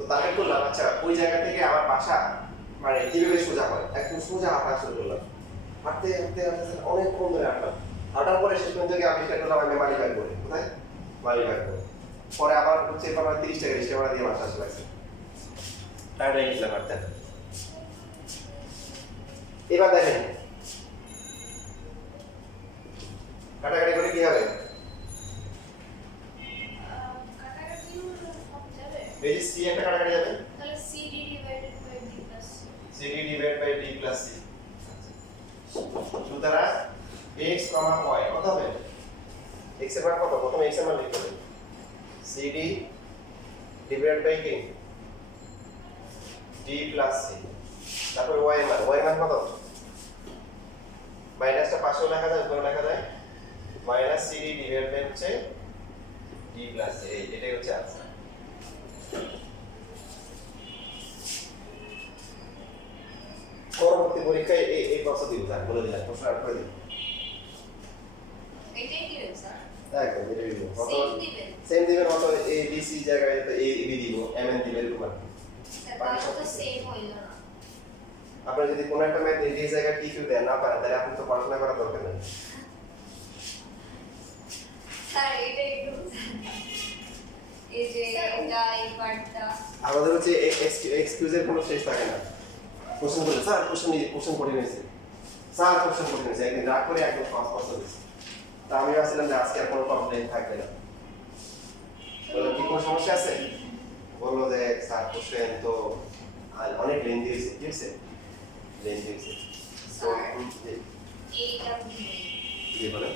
তো তারপরে করলাম আচ্ছা ওই জায়গা থেকে আমার বাসা মানে কিভাবে সোজা হয় একদম সোজা হাঁটা শুরু করলাম হাঁটতে হাঁটতে হাঁটতে অনেকক্ষণ ধরে হাঁটলাম হাঁটার পরে শেষ পর্যন্ত গিয়ে আবিষ্কার করলাম আমি মালিবাগ করে কোথায় মালিবাগ করে পরে আবার হচ্ছে আমার 30 টাকা রিক্সা ভাড়া দিয়ে বাসা আসতে লাগছে টায়ার্ড হয়ে গেছিলাম হাঁটতে এবার দেখেন কাটাকাটি করে কি হবে এই যে সি একটা কাটাকাটি যাবে তাহলে CD divided by D plus C CD divided by D plus C সুতরাং x, y কত হবে x এর মান কত প্রথমে x এর মান লিখতে হবে CD divided by কি D plus C তারপর y এর মান কত মাইনাসটা পাশেও লেখা যায় উপরে লেখা যায় মাইনাস CD divided by হচ্ছে D plus C এটাই হচ্ছে आंसर পরবর্তী পরীক্ষায় এই প্রশ্ন দিব স্যার বলে দিলাম প্রশ্ন আট করে দিন এটাই কি স্যার একদম এটা দিব সেম দিবেন সেম দিবেন অত এ বি সি জায়গায় তো এ বি দিব এম এন দিবেন কুমার তাহলে তো সেম হইল না আপনি যদি কোনো একটা ম্যাথ এই জায়গায় টিকিউ দেন না পারেন তাহলে আপনি তো পড়াশোনা করার দরকার নেই স্যার এটা একটু এই যে এটা এই পার্টটা আমাদের হচ্ছে এক্সকিউজের কোনো শেষ থাকে না কোশ্চেন বলে স্যার কোশ্চেন করে নিয়েছে স্যার কোশ্চেন করে নিয়েছে একদিন রাগ করে একদম পাস দিয়েছে তা আমি ভাবছিলাম যে আজকে আর কোনো কমপ্লেইন থাকবে না বললাম কি কোনো সমস্যা আছে বললো যে স্যার কোশ্চেন তো অনেক লেন্দি হয়েছে কি হয়েছে লেন্দি হয়েছে স্যার এইটা কি বলে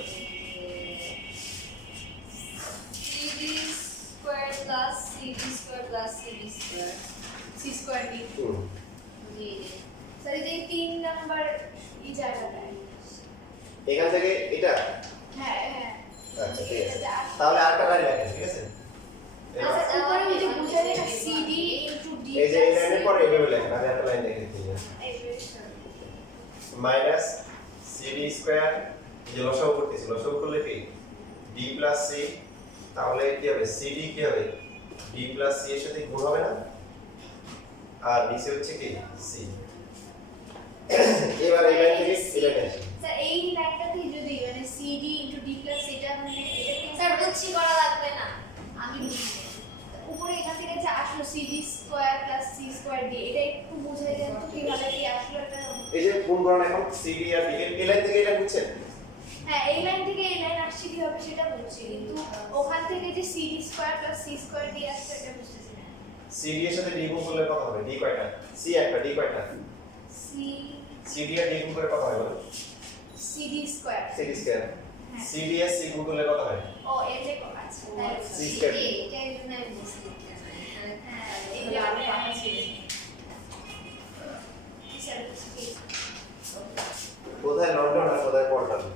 CD square plus CD square plus CD square C square D জি স্যার এই 3 নাম্বার এই জায়গাটায় এখান থেকে এটা হ্যাঁ হ্যাঁ আচ্ছা ঠিক আছে তাহলে আরেকটা লাইন রাখেন ঠিক আছে আচ্ছা উপরে ওই যে বুঝালে না CD into D এই যে এই লাইনের পরে এইভাবে লেখেন আমি একটা লাইন দেখে দিচ্ছি মাইনাস CD স্কয়ার যে লসাগু করতেছি লসাগু করলে কি D প্লাস C তাহলে কি হবে CD কি হবে D প্লাস C এর সাথে গুণ হবে না আর নিচে হচ্ছে কি C এবার এই লাইন থেকে এই লাইনে আসি স্যার এই লাইনটাতে যদি মানে CD into D plus এটা মানে এটা স্যার বুঝছি করা লাগবে না আমি বুঝছি উপরে এখান থেকে যে আসলো CD square plus C square D এটা একটু বুঝাই দেন তো কিভাবে কি আসলো এটা এই যে গুণ করেন এখন CD আর D এই লাইন থেকে এটা বুঝছেন হ্যাঁ এই লাইন থেকে এই লাইন আসছে কিভাবে সেটা বুঝছি কিন্তু ওখান থেকে যে CD square plus C square D আসছে এটা বুঝতেছি না CD এর সাথে D গুণ করলে কত হবে D কয়টা C একটা D কয়টা C CD আর D গুণ করে কত হয় বলো CD square CD square CD আর C গুণ করলে কত হয় ও এতে আচ্ছা তাই C স্কয়ার এটা জন্য আমি বুঝছি হ্যাঁ এই যে আমি পাচ্ছি স্যার কোথায় লন্ডন আর কোথায় পোর্টল্যান্ড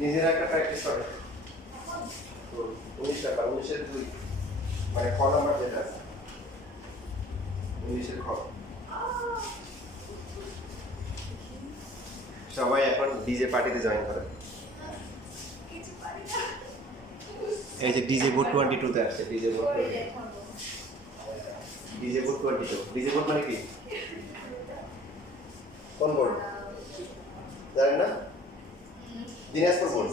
নিজেরা একটা প্র্যাকটিস করে 19 টাকা 19 এর 2 মানে খ নাম্বার যেটা আছে 19 এর খ সবাই এখন ডিজে পার্টিতে জয়েন করে এই যে ডিজে বুট 22 তে আসছে ডিজে বুট 22 ডিজে বুট 22 ডিজে বুট মানে কি কোন বোর্ড জানেন না দিনাজপুর বোর্ড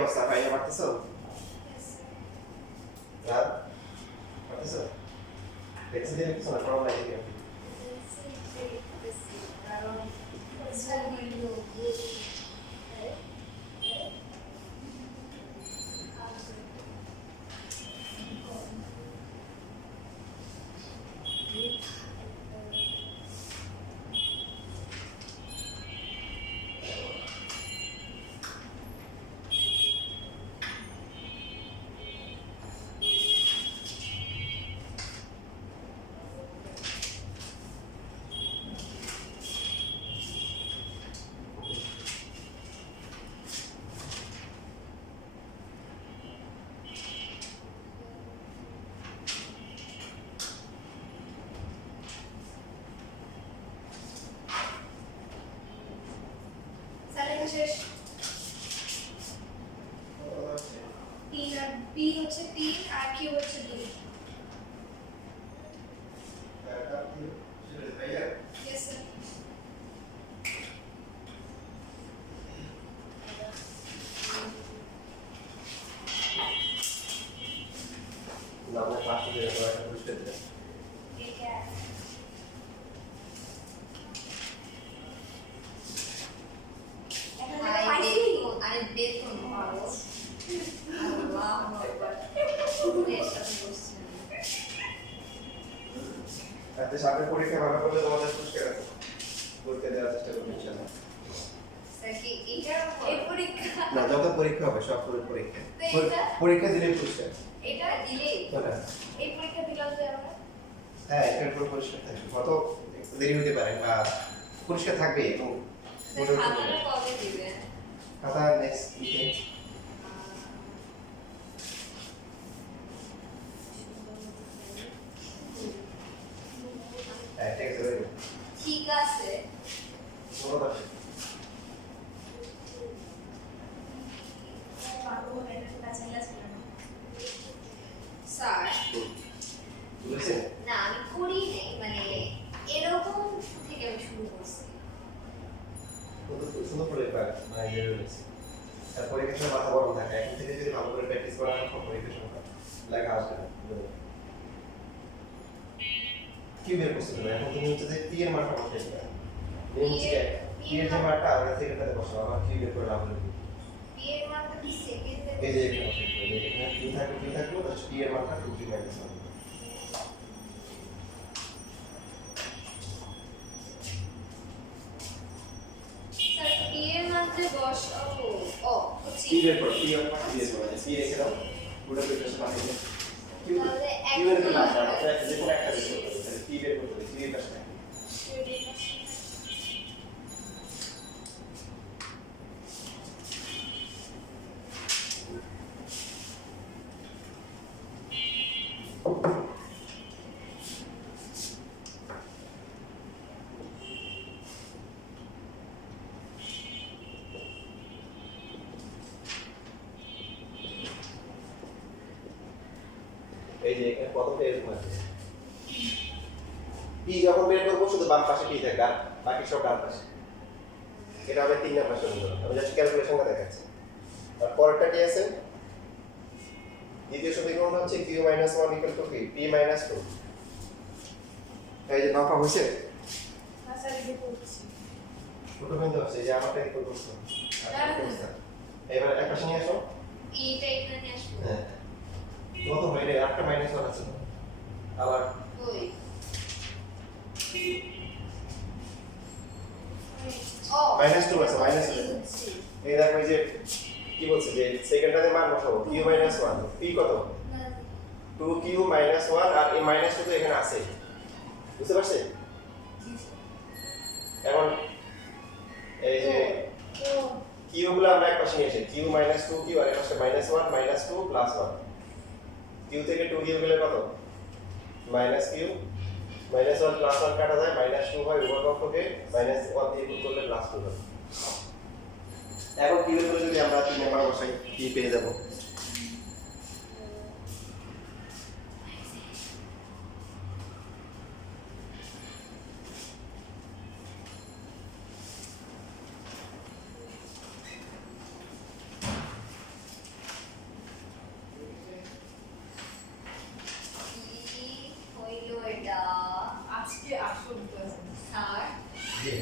অবস্থা ফাইনে পারতেছো? রাত পারতেছো? দেখছি যে কিছু না প্রবলেম নাই কি? স্যার শেষ 3 আর বি হচ্ছে 3 আর কিউ হচ্ছে 2 यस सर না আমরা পাশে দিয়ে একটা বুঝতে দিই। ये क्या है এখন পাইছি আরে দেখুন ভালো আল্লাহ আকবার এর সাথে বসছেন আচ্ছা সামনে পরীক্ষা ভালো করলে তোমাদের পুরস্কার আছে করতে দেওয়ার চেষ্টা করবো ইনশাআল্লাহ। স্যার কি এটা এই পরীক্ষা না যত পরীক্ষা হবে সব পরীক্ষা তো এটা? পরীক্ষা দিলে পুরস্কার এটা দিলেই কোনটা? এই পরীক্ষা দিলাম যে আমরা হ্যাঁ এটার উপর পুরস্কার থাকবে কত দেরি হতে পারে বা পুরস্কার থাকবে এবং স্যার খাতাটা কবে দিবেন খাতা নেক্সট উইকে হ্যাঁ ঠিক আছে ঠিক আছে কোনো কথা নেই। পারবো না এটা কাছে ছিল না স্যার বুঝেছেন? না আমি করি নাই মানে এরকম থেকে আমি শুরু করছি কত সুন্দর করে মানে বের হয়েছে আর পরীক্ষার সময় মাথা গরম থাকে এখন থেকে যদি ভালো করে প্র্যাকটিস করা হয় পরীক্ষার সময় লেখা আসবে না কি বের করছো তুমি এখন তুমি হচ্ছে যে পি এর মানটা বসাই দিবে নিয়ম হচ্ছে পি এর যে মানটা আমরা সেকেন্ডটাতে বসাবো আবার কি বের করে লাভ হবে বি এর মানটা কি সেকেন্ডে এই যে এখানে বসাই দিবে এখানে পি থাকবে তাহলে পি এর মানটা 2 3 মাইনাস 1 স্যার পি এর মধ্যে বসাবো ও হচ্ছে পি বের করো পি এর মান দিয়ে দেবো পি রেখে দাও পুরো প্রিপারেশন পাঠিয়ে দাও কিউ তাহলে কিউ এর একটা লাস্ট আমরা যে কোনো একটা বের করতে হবে পি বের করতে হবে পি এর পাশে এই যে এখানে প্রথমটা এরকম আছে পি যখন বের করবো শুধু বাম পাশে পি থাকবে আর বাকি সব ডান পাশে এটা হবে 3 নাম্বার সমীকরণ আমি জাস্ট ক্যালকুলেশনটা দেখাচ্ছি আর পরেরটা কি আছে দ্বিতীয় সমীকরণ হচ্ছে q 1 p 2 এই যে মাপা হয়েছে না স্যার এটা করছি ছোট বিন্দু আছে এই যে আমারটা ইকুয়াল করছে এবার এক পাশে নিয়ে আসো এইটা এখানে নিয়ে আসবো হ্যাঁ কত হয় রে একটা মাইনাস 1 আছে আবার ওই ও মাইনাস 2 আছে মাইনাস 2 হচ্ছে এই দেখো এই যে কি বলছে যে সেকেন্ডটাতে মান বসাবো q 1 p কত 2q 1 আর এই মাইনাস 2 তো এখানে আছে বুঝতে পারছেন এখন এই যে q গুলো আমরা এক পাশে নিয়ে আসি q 2q আর এই পাশে -1 -2 +1 q থেকে 2 দিয়ে গেলে কত -q -1 +1 কাটা যায় -2 হয় উভয় পক্ষকে -1 দিয়ে গুণ করলে +2 হয় এখন q এর যদি আমরা 3 নাম্বার বসাই কি পেয়ে যাব জি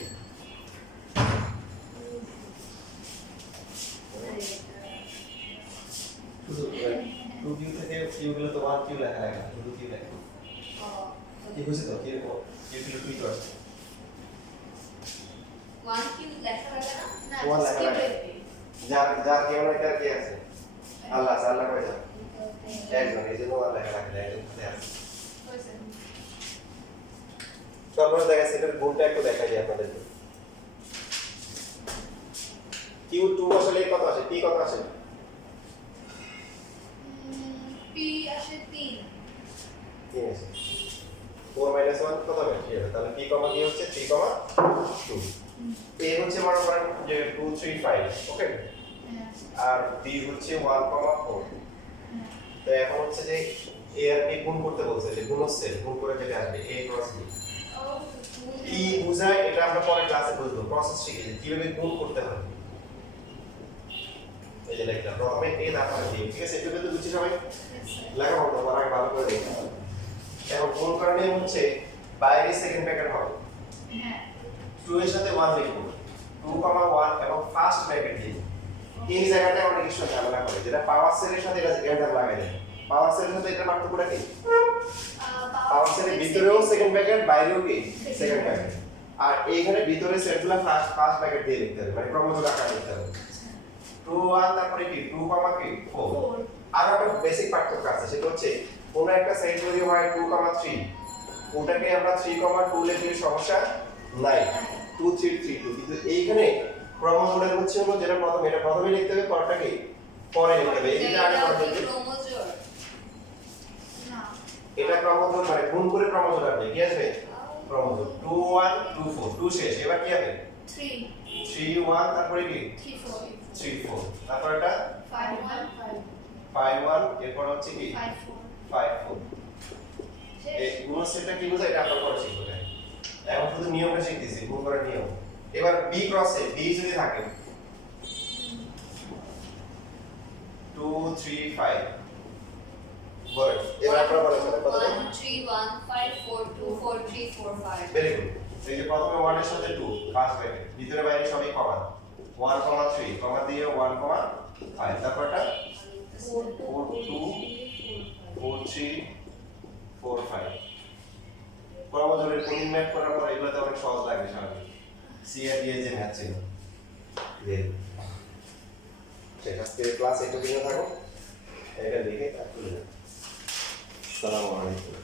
শুধু টু কিউ থেকে কিউ গুলো তো ওয়ান কিউ লেখা লাগে শুধু কিউ লেখা কি বুঝছো তো কিউ কিউ কিউ টুই তো আছে ওয়ান কিউ লেখা লাগে না? না তোমার লেখা skip লাগে। it. যার যার কেউ না কার কে আছে আল্লাহ আছে, আল্লাহ কই যান একজন, এই জন্য আল্লাহ লেখা লাগে একজন কোথায় আছে হয়েছে। তারপরে দেখা যাচ্ছে এটার গুণটা একটু দেখাই দিই আপনাদের কিউ টু আসলে কত আসে পি কত আসে P আসে 3 তিন আছে 4 মাইনাস 1 কত হবে 3 হবে তাহলে পি কমা কি হচ্ছে 3 কমা 2 এ হচ্ছে মনে করেন যে 2 3 5 ওকে হ্যাঁ আর বি হচ্ছে 1 কমা 4 তো এখন হচ্ছে যে এ আর বি গুণ করতে বলছে যে গুণস্থের গুণ করে যেটা আসবে a ক্রস b কি বুঝায় এটা আমরা পরে ক্লাসে বুঝবো প্রসেস শিখে যে কিভাবে গুণ করতে হয় এই যে লিখলাম প্রথমে a তারপরে b ঠিক আছে এটা তো বুঝছি সবাই লেখা বলতে পারো আগে ভালো করে দেখো এখন গুণ করার নিয়ম হচ্ছে বাইরে সেকেন্ড ব্র্যাকেট হবে হ্যাঁ 2 এর সাথে 1 লিখবো 2 1 এবং ফার্স্ট ব্র্যাকেট দিব এই জায়গাটায় অনেক কিছু ঝামেলা করে যেটা পাওয়ার সেলের সাথে এটা এন্টার লাগাই দেয় পাওয়ার সেলের সাথে এটা পার্থক্যটা কি পাওয়ার সেলের ভিতরেও সেকেন্ড ব্র্যাকেট বাইরেও কি সেকেন্ড ব্র্যাকেট আর এইখানে ভিতরে সেটগুলো ফার্স্ট ব্র্যাকেট দিয়ে লিখতে হবে মানে ক্রমযোগ আকারে লিখতে হবে 2 1 তারপরে কি 2 কি 4 আর একটা বেসিক পার্থক্য আছে সেটা হচ্ছে কোন একটা সেট যদি হয় 2 3 ওটাকে আমরা 3 2 লিখলে সমস্যা নাই 2 3 3 2 কিন্তু এইখানে ক্রমযোগের হচ্ছে হলো যেটা প্রথমে এটা প্রথমে লিখতে হবে পরটা কি পরে লিখতে হবে এই যে আগে কথা বলছি ক্রোমোজোম না এটা ক্রমযোগ মানে গুণ করে ক্রমযোগ আসবে কি আসবে ক্রমযোগ 2 1 2 4 2 শেষ এবার কি হবে 3 3 1 তারপরে কি 3 4 3 4 তারপর এটা 5 1 5 1 এরপর হচ্ছে কি 5 4 5 4 এই গুণ সেটটা কি বোঝায় এটা আমরা পরে শিখব এখন শুধু নিয়মটা শিখতেছি গুণ করার নিয়ম এবার b ক্রসে b যদি থাকে 2 3 5 বল এবার আপনারা বলেন কত 1 3 1 5 4 2 4 3 4 5 ভেরি গুড এই যে প্রথমে 1 এর সাথে 2 ফার্স্ট ব্র্যাকেট ভিতরে বাইরে সবই কমা 1 3 কমা দিয়ে 1 5 তারপরটা 4 2 4 3 4 5 ক্রমযোগের কোডিং ম্যাথ করার পর এগুলোতে অনেক সহজ লাগবে স্বাভাবিক সি আর ডি এর যে ম্যাথ ছিল সেটা আজকে ক্লাস 8 এ থাকো এটা লিখে তারপরে আসসালামু আলাইকুম